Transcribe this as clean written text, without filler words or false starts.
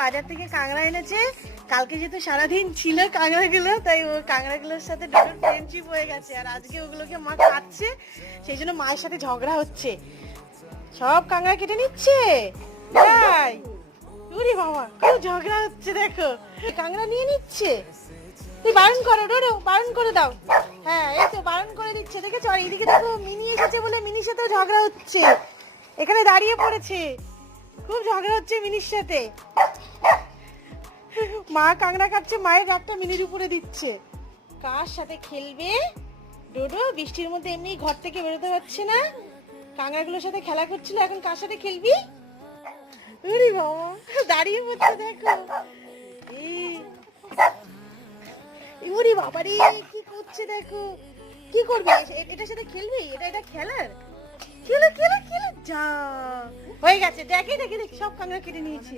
বাজার থেকে কাঁকড়া এনেছে। কালকে যেহেতু সারাদিন ছিল কাঁকড়াগুলো, তাই ও কাঁকড়াগুলোর সাথে ডোডোর ফ্রেন্ডশিপ হয়ে গেছে। আর আজকে ওগুলোকে মা খাচ্ছে, সেই জন্য মায়ের সাথে ঝগড়া হচ্ছে। সব কাঁকড়া কেটে নিচ্ছে তাই। উরি বাবা, খুব ঝগড়া হচ্ছে দেখো। কাঁকড়া নিয়ে নিচ্ছে। তুই বারণ করো ডোডো, বারণ করে দাও। হ্যাঁ এই তো বারণ করে দিচ্ছে, দেখেছো? আর এইদিকে দেখো মিনি এসেছে বলে মিনির সাথেও ঝগড়া হচ্ছে। এখানে দাঁড়িয়ে পড়েছে, খুব ঝগড়া হচ্ছে মিনির সাথে। মা কাঁকড়া কাটছে, মায়ের রাগটা মিনির উপরে দিচ্ছে। কার সাথে খেলবে ডোডো? বৃষ্টির মধ্যে এমনি ঘর থেকে বেরোতে পারছে না, কাঁকড়াগুলোর সাথে খেলা করছিল, এখন কার সাথে খেলবি? ওরে বাবা, দাঁড়িয়ে পড়ছে দেখো। ওরে বাবা রে, কি করছে দেখো। কি করবি এটার সাথে? খেলবি? এটা খেলার? খেলো খেলো খেলো, যা হয়ে গেছে। দেখে দেখে দেখ, সব কাঁকড়া কেটে নিয়েছি।